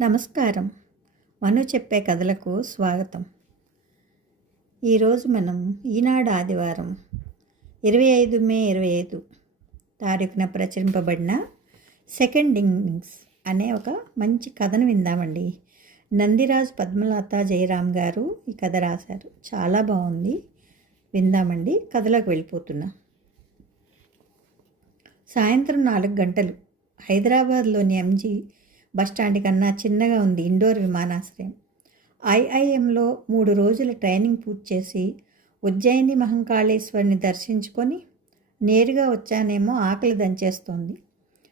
నమస్కారం. మను చెప్పే కథలకు స్వాగతం. ఈరోజు మనం ఈనాడు ఆదివారం ఇరవై ఐదు మే ఇరవై ఐదు తారీఖున ప్రచురింపబడిన సెకండ్ ఇన్నింగ్స్ అనే ఒక మంచి కథను విందామండి. నందిరాజ్ పద్మలత జయరామ్ గారు ఈ కథ రాశారు. చాలా బాగుంది. విందామండి. కథలోకి వెళ్ళిపోతున్నా. సాయంత్రం నాలుగు గంటలు హైదరాబాద్లోని ఎంజీ బస్టాండ్ కన్నా చిన్నగా ఉంది ఇండోర్ విమానాశ్రయం. ఐఐఎంలో మూడు రోజుల ట్రైనింగ్ పూర్తి చేసి ఉజ్జయిని మహంకాళేశ్వరిని దర్శించుకొని నేరుగా వచ్చానేమో ఆకలి దంచేస్తోంది.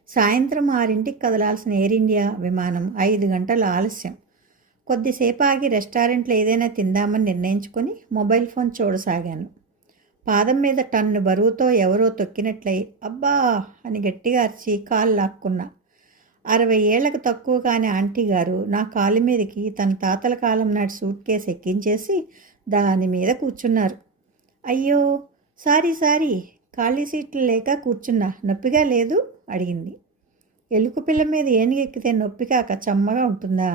సాయంత్రం ఆరింటికి కదలాల్సిన ఎయిర్ ఇండియా విమానం ఐదు గంటల ఆలస్యం. కొద్దిసేపు ఆగి రెస్టారెంట్లో ఏదైనా తిందామని నిర్ణయించుకొని మొబైల్ ఫోన్ చూడసాగాను. పాదం మీద టన్ను బరువుతో ఎవరో తొక్కినట్లయి అబ్బా అని గట్టిగా అరిచి కాలు లాక్కున్నా. అరవై ఏళ్ళకు తక్కువ కాని ఆంటీ గారు నా కాలు మీదకి తన తాతల కాలం నాటి సూట్ కేసు ఎక్కించేసి దాని మీద కూర్చున్నారు. అయ్యో సారీ సారీ ఖాళీ సీట్లు లేక కూర్చున్నా నొప్పిగా లేదు? అడిగింది. ఎలుక పిల్ల మీద ఏనుగెక్కితే నొప్పి కాక చమ్మగా ఉంటుందా?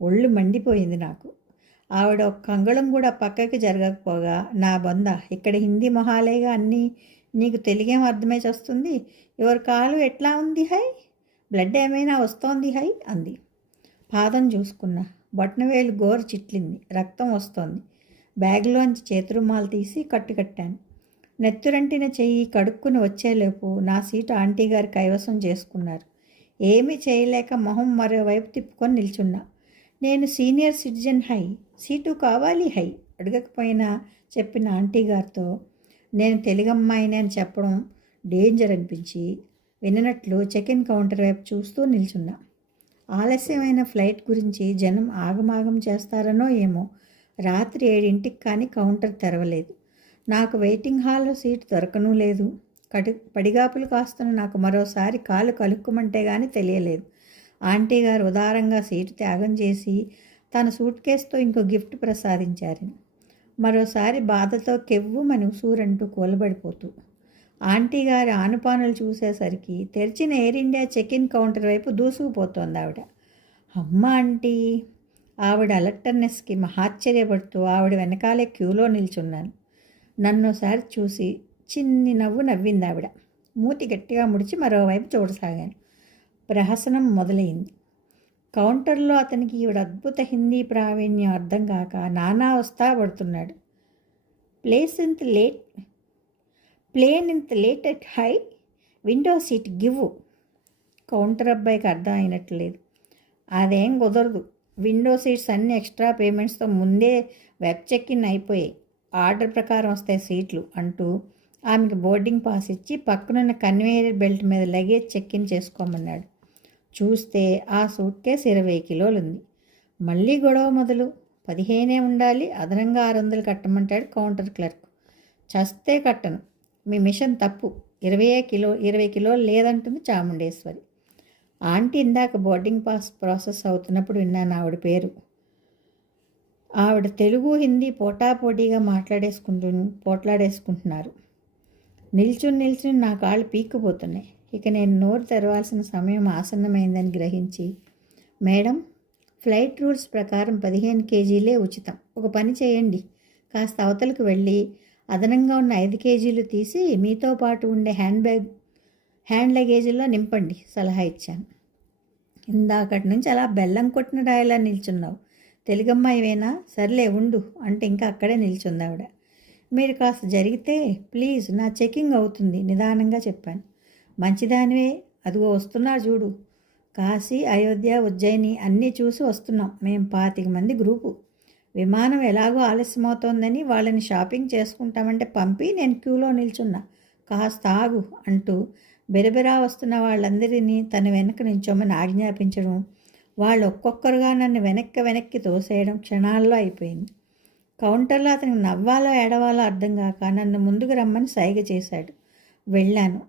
ఒళ్ళు మండిపోయింది నాకు. ఆవిడ ఒక్క అంగుళం కూడా పక్కకి జరగకపోగా నా బొంద ఇక్కడ హిందీ మొహాలేగా అన్నీ నీకు తెలుగేం అర్థమై చేస్తుంది? ఎవరి కాలు ఎట్లా ఉంది హై? బ్లడ్ ఏమైనా వస్తోంది హై? అంది. పాదం చూసుకున్నా. బొట్నవేలు గోరు చిట్లింది. రక్తం వస్తోంది. బ్యాగ్లోంచి చేతురుమాలు తీసి కట్టుకట్టాను. నెత్తురంటిన చెయ్యి కడుక్కుని వచ్చేలోపు నా సీటు ఆంటీ గారి కైవసం చేసుకున్నారు. ఏమీ చేయలేక మొహం మరోవైపు తిప్పుకొని నిల్చున్నా. నేను సీనియర్ సిటిజన్ హై. సీటు కావాలి హై? అడగకపోయినా చెప్పిన ఆంటీ గారితో నేను తెలుగమ్మాయిని అని చెప్పడం డేంజర్ అనిపించి విననట్లు చెక్ ఇన్ కౌంటర్ వైపు చూస్తూ నిల్చున్నా. ఆలస్యమైన ఫ్లైట్ గురించి జనం ఆగమాగం చేస్తారనో ఏమో. రాత్రి ఏడింటికి కానీ కౌంటర్ తెరవలేదు. నాకు వెయిటింగ్ హాల్లో సీట్ దొరకనూ లేదు. కడు పడిగాపులు కాస్తున్న నాకు మరోసారి కాలు కలుక్కుమంటే కానీ తెలియలేదు. ఆంటీ గారు ఉదారంగా సీటు త్యాగం చేసి తన సూట్ కేసుతో ఇంకో గిఫ్ట్ ప్రసాదించారని మరోసారి బాధతో కెవ్వు మన కూలబడిపోతూ ఆంటీ గారి ఆనుపానులు చూసేసరికి తెరిచిన Air India check in counter వైపు దూసుకుపోతోంది ఆవిడ. అమ్మ ఆంటీ! ఆవిడ అలర్టర్నెస్కి మహాశ్చర్యపడుతూ ఆవిడ వెనకాలే క్యూలో నిల్చున్నాను. నన్నోసారి చూసి చిన్ని నవ్వు నవ్వింది ఆవిడ. మూతి గట్టిగా ముడిచి మరోవైపు చూడసాగాను. ప్రహసనం మొదలైంది. కౌంటర్లో అతనికి ఈవిడ అద్భుత హిందీ ప్రావీణ్యం అర్థం కాక నానా వస్తా పడుతున్నాడు ప్లేస్ ఇంత లేట్ ప్లేన్ ఇంత లేట్ అట్ హై విండో సీట్ గివ్ కౌంటర్ అబ్బాయికి అర్థం అయినట్లేదు. అదేం కుదరదు. విండో సీట్స్ అన్ని ఎక్స్ట్రా పేమెంట్స్తో ముందే వెబ్ చెక్ ఇన్ అయిపోయాయి. ఆర్డర్ ప్రకారం వస్తాయి సీట్లు అంటూ ఆమెకు బోర్డింగ్ పాస్ ఇచ్చి పక్కనున్న కన్వేయర్ బెల్ట్ మీద లగేజ్ చెక్ ఇన్ చేసుకోమన్నాడు. చూస్తే ఆ సూట్ కేస్ ఇరవై కిలోలు ఉంది మళ్ళీ గొడవ మొదలు. పదిహేనే ఉండాలి. అదనంగా ఆరు వందలు కట్టమంటాడు కౌంటర్ క్లర్క్. చస్తే కట్టను. మీ మిషన్ తప్పు. ఇరవై కిలో ఇరవై కిలోలు లేదంటుంది చాముండేశ్వరి. ఆంటీ ఇందాక బోర్డింగ్ పాస్ ప్రాసెస్ అవుతున్నప్పుడు విన్నాను ఆవిడ పేరు. ఆవిడ తెలుగు హిందీ పోటాపోటీగా మాట్లాడేసుకుంటూ పోట్లాడేసుకుంటున్నారు. నిల్చుని నిల్చుని నా కాళ్ళు పీక్కుపోతున్నాయి. ఇక నేను నోరు తెరవాల్సిన సమయం ఆసన్నమైందని గ్రహించి మేడం ఫ్లైట్ రూల్స్ ప్రకారం పదిహేను కేజీలే ఉచితం. ఒక పని చేయండి. కాస్త అవతలకు వెళ్ళి అదనంగా ఉన్న ఐదు కేజీలు తీసి మీతో పాటు ఉండే హ్యాండ్ బ్యాగ్ హ్యాండ్ లగేజీలో నింపండి సలహా ఇచ్చాను. ఇందాకటి నుంచి అలా బెల్లం కొట్టిన రాయలా నిల్చున్నావు. తెలుగమ్మాయివేనా సర్లే ఉండు అంటే ఇంకా అక్కడే నిల్చుంది ఆవిడ. మీరు కాస్త జరిగితే ప్లీజ్ నా చెకింగ్ అవుతుంది నిదానంగా చెప్పాను. మంచిదానివే అదిగో వస్తున్నారు చూడు. కాశీ అయోధ్య ఉజ్జయిని అన్నీ చూసి వస్తున్నాం. మేము పాతిక మంది గ్రూపు. విమానం ఎలాగో ఆలస్యమవుతోందని వాళ్ళని షాపింగ్ చేసుకుంటామంటే పంపి నేను క్యూలో నిల్చున్నా. కాస్త ఆగు అంటూ బెరబెరా వస్తున్న వాళ్ళందరినీ తన వెనక నించోమని ఆజ్ఞాపించడం వాళ్ళు ఒక్కొక్కరుగా నన్ను వెనక్కి వెనక్కి తోసేయడం క్షణాల్లో అయిపోయింది. కౌంటర్లో అతనికి నవ్వాలో ఏడవాలో అర్థం కాక నన్ను ముందుకు రమ్మని సైగ చేశాడు. వెళ్ళాను.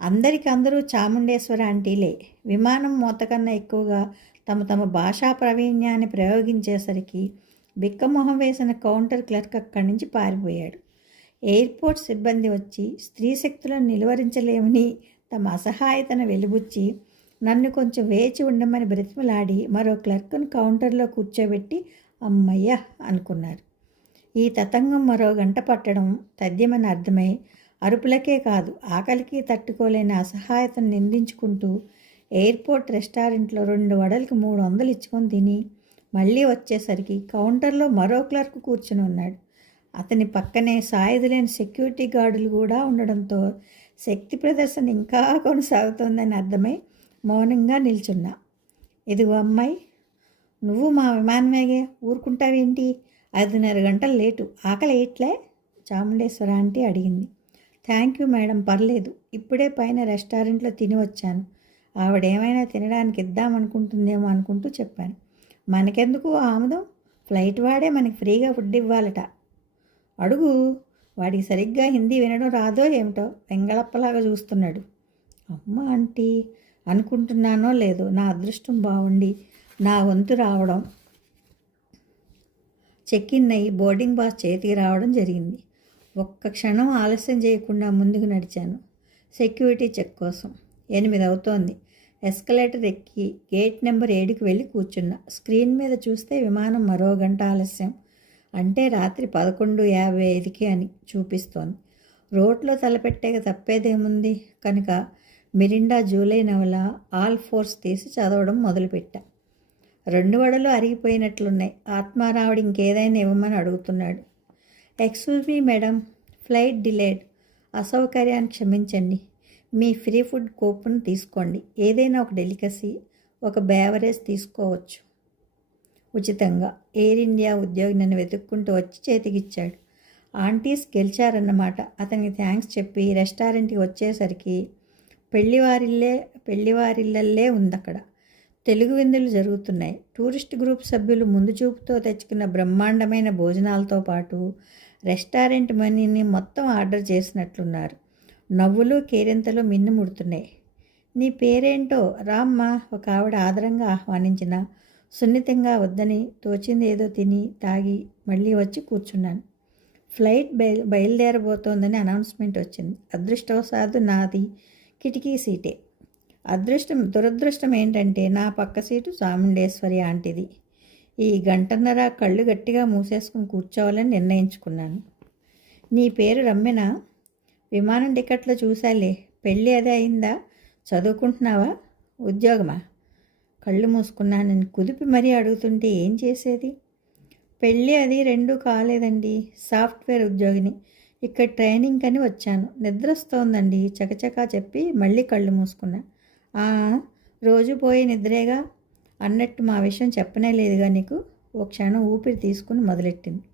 అందరికి అందరూ చాముండేశ్వర ఆంటీలే. విమానం మూతకన్నా ఎక్కువగా తమ తమ భాషా ప్రావీణ్యాన్ని ప్రయోగించేసరికి బిక్కమొహం వేసిన కౌంటర్ క్లర్క్ అక్కడి నుంచి పారిపోయాడు. ఎయిర్పోర్ట్ సిబ్బంది వచ్చి స్త్రీ శక్తులను నిలువరించలేమని తమ అసహాయతను వెలుబుచ్చి నన్ను కొంచెం వేచి ఉండమని బ్రతిమలాడి మరో క్లర్క్ను కౌంటర్లో కూర్చోబెట్టి అమ్మయ్య అనుకున్నారు. ఈ తతంగం మరో గంట పట్టడం తథ్యమని అర్థమై అరుపులకే కాదు ఆకలికి తట్టుకోలేని అసహాయతను నిందించుకుంటూ ఎయిర్పోర్ట్ రెస్టారెంట్లో రెండు వడలకు మూడు వందలు ఇచ్చుకొని తిని మళ్ళీ వచ్చేసరికి కౌంటర్లో మరో క్లర్క్ కూర్చుని ఉన్నాడు. అతని పక్కనే సాయుధులేని సెక్యూరిటీ గార్డులు కూడా ఉండడంతో శక్తి ప్రదర్శన ఇంకా కొనసాగుతోందని అర్థమై మౌనంగా నిల్చున్నా. ఇదిగో అమ్మాయి నువ్వు మా విమానమేగే ఊరుకుంటావేంటి? ఐదున్నర గంటలు లేటు ఆకలి ఎట్లే చాముండేశ్వర ఆంటీ అడిగింది. థ్యాంక్ యూ మేడం పర్లేదు ఇప్పుడే పైన రెస్టారెంట్లో తిని వచ్చాను. ఆవిడేమైనా తినడానికి ఇద్దామనుకుంటుందేమో అనుకుంటూ చెప్పాను. మనకెందుకు ఆముదం? ఫ్లైట్ వాడే మనకి ఫ్రీగా ఫుడ్ ఇవ్వాలట. అడుగు వాడికి సరిగ్గా హిందీ వినడం రాదో ఏమిటో వెంగళప్పలాగా చూస్తున్నాడు. అమ్మ ఆంటీ అనుకుంటున్నానో లేదో నా అదృష్టం బాగుండి నా వంతు రావడం. చెక్ ఇన్ అయ్యి బోర్డింగ్ బాస్ చేతికి రావడం జరిగింది. ఒక్క క్షణం ఆలస్యం చేయకుండా ముందుకు నడిచాను. సెక్యూరిటీ చెక్ కోసం. ఎనిమిది అవుతోంది. ఎస్కలేటర్ ఎక్కి గేట్ నెంబర్ ఏడుకి వెళ్ళి కూర్చున్నా. స్క్రీన్ మీద చూస్తే విమానం మరో గంట ఆలస్యం. అంటే రాత్రి పదకొండు యాభై ఐదుకి అని చూపిస్తోంది. రోడ్లో తలపెట్టేక తప్పేదేముంది? కనుక మిరిండా జూలై నవల ఆల్ ఫోర్స్ తీసి చదవడం మొదలుపెట్టా. రెండు వడలు అరిగిపోయినట్లున్నాయి. ఆత్మారావుడు ఇంకేదైనా ఇవ్వమని అడుగుతున్నాడు. Excuse me madam. Flight delayed. అసౌకర్యాన్ని క్షమించండి. మీ ఫ్రీ ఫుడ్ కూపన్ తీసుకోండి. ఏదైనా ఒక డెలికసీ ఒక బేవరేజ్ తీసుకోవచ్చు. ఉచితంగా ఎయిర్ ఇండియా ఉద్యోగి నన్ను వెతుక్కుంటూ వచ్చి చేతికిచ్చాడు. ఆంటీస్ గెలిచారన్నమాట. అతనికి థ్యాంక్స్ చెప్పి రెస్టారెంట్కి వచ్చేసరికి పెళ్ళివారిల్లే పెళ్ళివారిళ్ళల్లే ఉంది అక్కడ తెలుగు విందులు జరుగుతున్నాయి. టూరిస్ట్ గ్రూప్ సభ్యులు ముందు చూపుతో తెచ్చుకున్న బ్రహ్మాండమైన భోజనాలతో పాటు రెస్టారెంట్ మనీని మొత్తం ఆర్డర్ చేసినట్లున్నారు. నవ్వులు కేరింతలు మిన్నుముడుతున్నాయి. నీ పేరేంటో రామ్మా ఒక ఆవిడ ఆదరంగా ఆహ్వానించిన సున్నితంగా వద్దని తోచింది ఏదో తిని తాగి మళ్ళీ వచ్చి కూర్చున్నాను. ఫ్లైట్ బయ బయలుదేరబోతోందని అనౌన్స్మెంట్ వచ్చింది. అదృష్టవశాత్తు నాది కిటికీ సీటే. అదృష్టం దురదృష్టం ఏంటంటే నా పక్క సీటు చాముండేశ్వరి ఆంటీది. ఈ గంటన్నర కళ్ళు గట్టిగా మూసేసుకుని కూర్చోవాలని నిర్ణయించుకున్నాను. నీ పేరు రమ్మెనా విమానం టికెట్లు చూసాలే పెళ్ళి అదే అయిందా? చదువుకుంటున్నావా? ఉద్యోగమా? కళ్ళు మూసుకున్నానని కుదిపి మరీ అడుగుతుంటే ఏం చేసేది? పెళ్ళి అది రెండూ కాలేదండి. సాఫ్ట్వేర్ ఉద్యోగిని. ఇక్కడ ట్రైనింగ్ అని వచ్చాను. నిద్ర వస్తోందండి చకచకా చెప్పి మళ్ళీ కళ్ళు మూసుకున్నా. రోజు పోయి నిద్రేగా? అన్నట్టు మా విషయం చెప్పనే లేదుగా నీకు? ఓ క్షణం ఊపిరి తీసుకుని మొదలెట్టింది.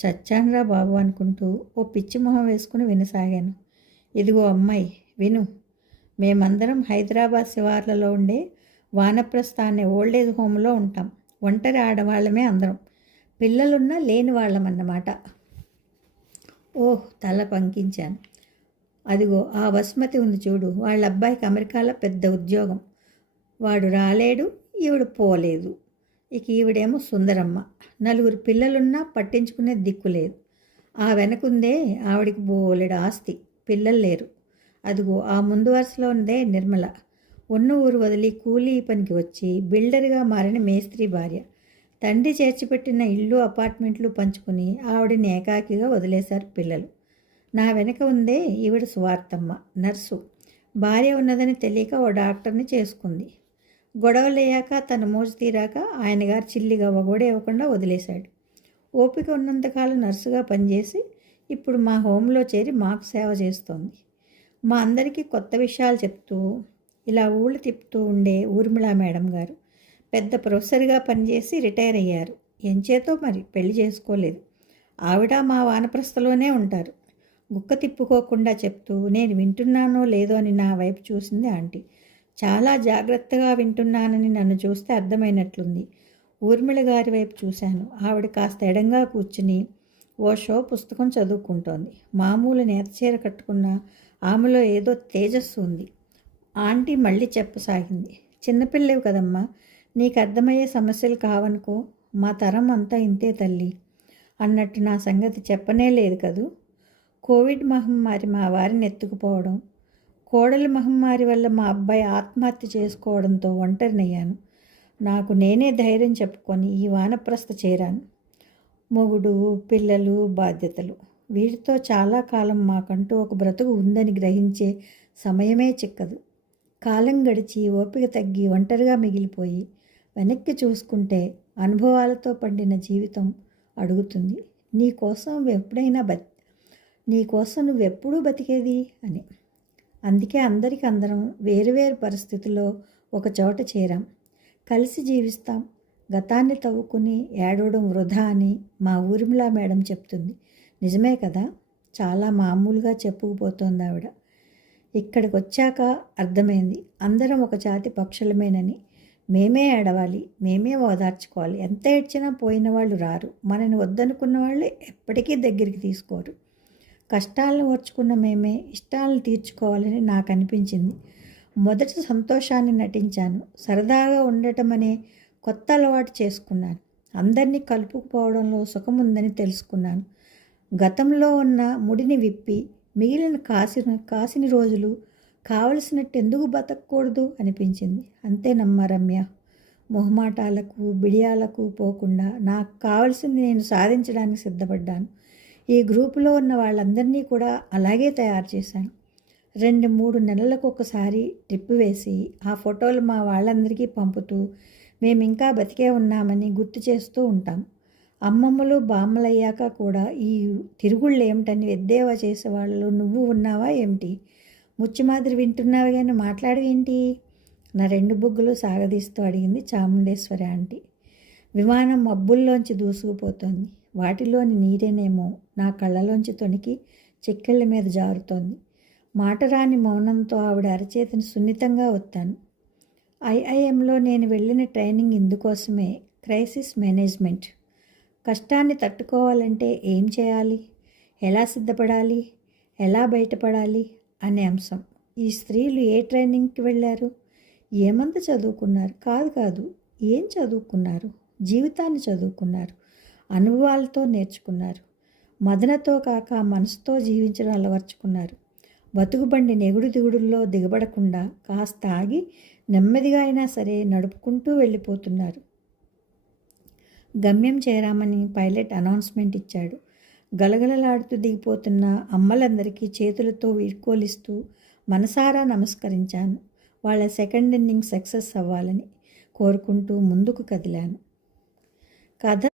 చచ్చానురా బాబు అనుకుంటూ ఓ పిచ్చి మొహం వేసుకుని వినసాగాను. ఇదిగో అమ్మాయి విను. మేమందరం హైదరాబాద్ శివార్లలో ఉండే వానప్రస్థ అనే ఓల్డేజ్ హోమ్లో ఉంటాం. ఒంటరి ఆడవాళ్ళమే అందరం. పిల్లలున్నా లేని వాళ్ళమన్నమాట. ఓహ్ తల పంకించాను. అదిగో ఆ వసుమతి ఉంది చూడు. వాళ్ళ అబ్బాయికి అమెరికాలో పెద్ద ఉద్యోగం. వాడు రాలేడు ఈవిడ పోలేదు. ఇక ఈవిడేమో సుందరమ్మ. నలుగురు పిల్లలున్నా పట్టించుకునే దిక్కు లేదు. ఆ వెనకుందే ఆవిడికి బోలెడు ఆస్తి. పిల్లలు లేరు. అదిగో ఆ ముందు వరుసలో ఉందే నిర్మల. ఉన్న ఊరు వదిలి కూలీ పనికి వచ్చి బిల్డర్గా మారిన మేస్త్రి భార్య. తండ్రి చేర్చిపెట్టిన ఇల్లు అపార్ట్మెంట్లు పంచుకుని ఆవిడని ఏకాకిగా వదిలేశారు పిల్లలు. నా వెనక ఉందే ఈవిడ సువార్తమ్మ నర్సు. భార్య ఉన్నదని తెలియక ఓ డాక్టర్ని చేసుకుంది. గొడవలయ్యాక తన మోజు తీరాక ఆయన గారు చిల్లిగా ఒకడే ఇవ్వకుండా వదిలేశాడు. ఓపిక ఉన్నంతకాలం నర్సుగా పనిచేసి ఇప్పుడు మా హోంలో చేరి మాకు సేవ చేస్తోంది. మా అందరికీ కొత్త విషయాలు చెప్తూ ఇలా ఊళ్ళు తిప్పుతూ ఉండే ఊర్మిళ మేడం గారు పెద్ద ప్రొఫెసర్గా పనిచేసి రిటైర్ అయ్యారు. ఎంచేతో మరి? పెళ్ళి చేసుకోలేదు. ఆవిడ మా వానప్రస్థలోనే ఉంటారు. గుక్క తిప్పుకోకుండా చెప్తూ నేను వింటున్నానో లేదో అని నా వైపు చూసింది ఆంటీ. చాలా జాగ్రత్తగా వింటున్నానని నన్ను చూస్తే అర్థమైనట్లుంది. ఊర్మిళ గారి వైపు చూశాను. ఆవిడ కాస్త ఎడంగా కూర్చుని ఓ షో పుస్తకం చదువుకుంటోంది. మామూలు నేతచీర కట్టుకున్న ఆమెలో ఏదో తేజస్సు ఉంది. ఆంటీ మళ్ళీ చెప్పసాగింది. చిన్నపిల్లవి కదమ్మా నీకు అర్థమయ్యే సమస్యలు కావనుకో మా తరం అంతా ఇంతే తల్లి అన్నట్టు నా సంగతి చెప్పనే లేదు కదూ? కోవిడ్ మహమ్మారి మా వారిని ఎత్తుకుపోవడం కోడలి మహమ్మారి వల్ల మా అబ్బాయి ఆత్మహత్య చేసుకోవడంతో ఒంటరినయ్యాను. నాకు నేనే ధైర్యం చెప్పుకొని ఈ వానప్రస్థ చేరాను. మొగుడు పిల్లలు బాధ్యతలు. వీటితో చాలా కాలం మాకంటూ ఒక బ్రతుకు ఉందని గ్రహించే సమయమే చిక్కదు. కాలం గడిచి ఓపిక తగ్గి ఒంటరిగా మిగిలిపోయి వెనక్కి చూసుకుంటే అనుభవాలతో పండిన జీవితం అడుగుతుంది. నీకోసం ఎప్పుడైనా బతి నీకోసం నువ్వెప్పుడూ బతికేది? అని. అందుకే అందరికి అందరం వేరువేరు పరిస్థితుల్లో ఒక చోట చేరాం. కలిసి జీవిస్తాం. గతాన్ని తవ్వుకుని ఏడవడం వృధా అని మా ఊరిమిలా మేడం చెప్తుంది. నిజమే కదా? చాలా మామూలుగా చెప్పుకుపోతోంది ఆవిడ. ఇక్కడికి వచ్చాక అర్థమైంది. అందరం ఒక జాతి పక్షులమేనని. మేమే ఏడవాలి. మేమే ఓదార్చుకోవాలి. ఎంత ఏడ్చినా పోయిన వాళ్ళు రారు. మనని వద్దనుకున్న వాళ్ళు ఎప్పటికీ దగ్గరికి తీసుకోరు. కష్టాలను ఓర్చుకున్న మేమే ఇష్టాలను తీర్చుకోవాలని నాకు అనిపించింది మొదట సంతోషాన్ని నటించాను. సరదాగా ఉండటం అనే కొత్త అలవాటు చేసుకున్నాను. అందరినీ కలుపుకుపోవడంలో సుఖముందని తెలుసుకున్నాను. గతంలో ఉన్న ముడిని విప్పి మిగిలిన కాసిన కాసిన రోజులు కావలసినట్టు ఎందుకు బతకూడదు అనిపించింది అంతేనమ్మా రమ్య. మొహమాటాలకు బిడియాలకు పోకుండా నాకు కావలసింది నేను సాధించడానికి సిద్ధపడ్డాను. ఈ గ్రూపులో ఉన్న వాళ్ళందరినీ కూడా అలాగే తయారు చేశాను. రెండు మూడు నెలలకు ఒకసారి ట్రిప్ వేసి ఆ ఫోటోలు మా వాళ్ళందరికీ పంపుతూ మేము ఇంకా బతికే ఉన్నామని గుర్తు చేస్తూ ఉంటాం. అమ్మమ్మలు బామ్మలయ్యాక కూడా ఈ తిరుగుళ్ళు ఏమిటని ఎద్దేవా చేసే వాళ్ళు నువ్వు ఉన్నావా ఏమిటి? ముచ్చిమాదిరి వింటున్నావు కానీ మాట్లాడవేంటి నా రెండు బుగ్గలు సాగదీస్తూ అడిగింది చాముండేశ్వరి ఆంటీ. విమానం మబ్బుల్లోంచి దూసుకుపోతోంది. వాటిలోని నీరేనేమో నా కళ్ళలోంచి తొణికి చెక్కెళ్ళ మీద జారుతోంది. మాటరాని మౌనంతో ఆవిడ అరచేతిని సున్నితంగా ఒత్తాను. ఐఐఎంలో నేను వెళ్ళిన ట్రైనింగ్ ఇందుకోసమే క్రైసిస్ మేనేజ్మెంట్. కష్టాన్ని తట్టుకోవాలంటే ఏం చేయాలి? ఎలా సిద్ధపడాలి? ఎలా బయటపడాలి? అనే అంశం. ఈ స్త్రీలు ఏ ట్రైనింగ్కి వెళ్ళారు? ఏమంత చదువుకున్నారు? కాదు కాదు ఏం చదువుకున్నారు? జీవితాన్ని చదువుకున్నారు? అనుభవాలతో నేర్చుకున్నారు. మదనతో కాక మనసుతో జీవించడం అలవర్చుకున్నారు. బతుకుబండి నెగుడు దిగుడుల్లో దిగబడకుండా కాస్త ఆగి నెమ్మదిగా అయినా సరే నడుపుకుంటూ వెళ్ళిపోతున్నారు. గమ్యం చేరామని పైలట్ అనౌన్స్మెంట్ ఇచ్చాడు. గలగలలాడుతూ దిగిపోతున్న అమ్మలందరికీ చేతులతో వీడ్కోలిస్తూ మనసారా నమస్కరించాను. వాళ్ళ సెకండ్ ఇన్నింగ్ సక్సెస్ అవ్వాలని కోరుకుంటూ ముందుకు కదిలాను. కథ